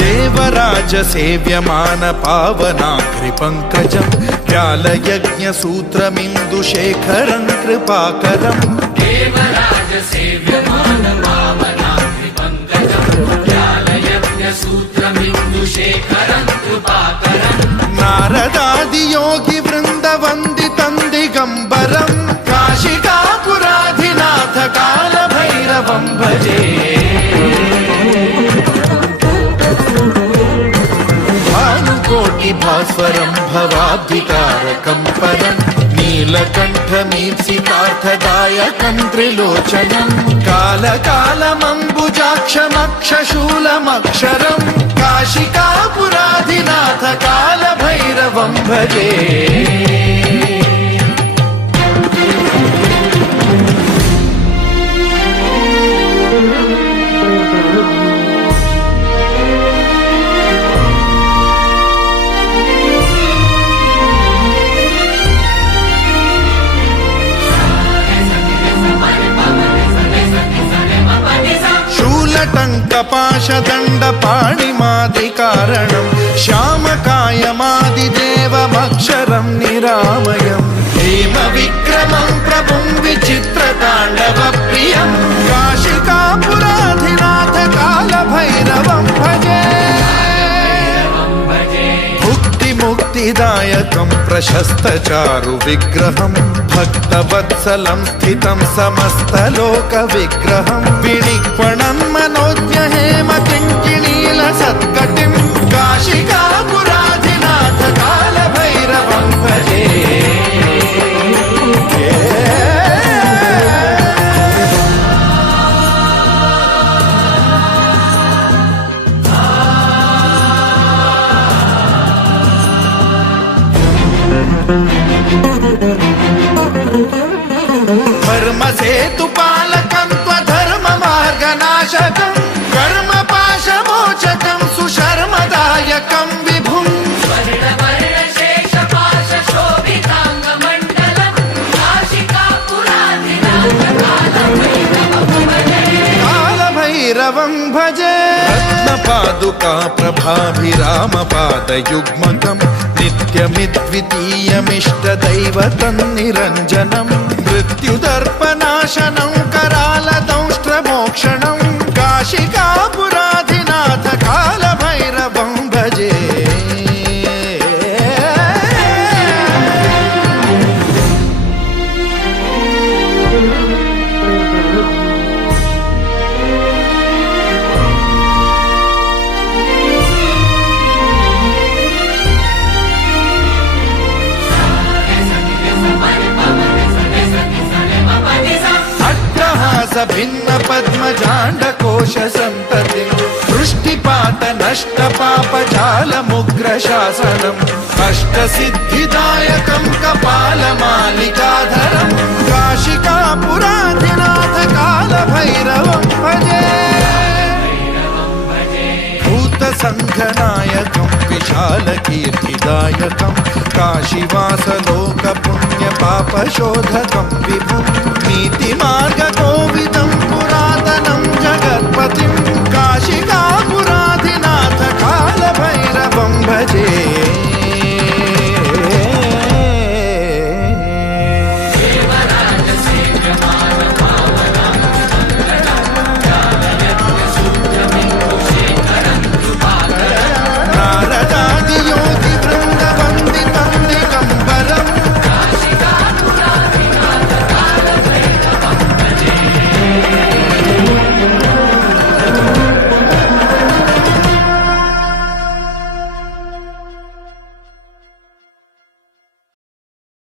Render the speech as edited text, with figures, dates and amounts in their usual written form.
देवराज सेव्यमान पावनाग्रि पंकजं व्यालयज्ञ सूत्रमिन्दुशेखरं कृपाकरं देवराज सेव्यमान पावनाग्रि पंकजं व्यालयज्ञ सूत्रमिन्दुशेखरं कृपाकरं नारदादि योगी वृंद वंदितं दिगंबरं काशिकापुराधिनाथ काल भैरवं भजे भानुकोटि भास्वरं भवाब्धिकारकं परं नीलकण्ठमीप्सितार्थदायकं त्रिलोचनं कालकालमम्बुजाक्षमक्षशूलमक्षरं काशिकापुराधिनाथ काल भैरवं भजे टङ्कपाशदण्डपाणिमादिकारणं श्यामकायमादिदेवमक्षरं निरामयं हेमविक्रमं प्रभुं विचित्रताण्डवप्रियं काशिकापुराधिनाथ कालभैरवं भजे मुक्तिदायकं प्रशस्तचारुविग्रहं भक्तवत्सलं स्थितं समस्तलोकविग्रहं विनिक्वणं मनोज्ञहेमकिङ्किणीलसत्कटिं काशिकापुराधिनाथ कालभैरवं भजे धर्मसेतुपालकं त्वधर्ममार्गनाशकं कर्मपाशमोचकं सुशर्मदायकं विभुं स्वर्णवर्णशेषपाशशोभिताङ्गमण्डलं काशिकापुराधिनाथ कालभैरवं भजे रत्नपादुका प्रभाभिरामपादयुग्मकं नित्यमिद्वितीयमिष्टदैवतं निरञ्जनं मृत्युदर्पनाशनं करालदंष्ट्रमोक्षणं काशिकापुराधिनाथ कालभैरवं भजे भिन्न पद्मजाण्डकोश संततिं वृष्टिपात नष्ट पापजालमुग्रशासनम् अष्टसिद्धिदायकं कपालमालिकाधरं काशिकापुराधिनाथ कालभैरवं भजे भूतसङ्घनायकं विशालकीर्तिदायकं काशीवासलोकपुण्यपापशोधकं विभुं नीतिमार्गकोविदं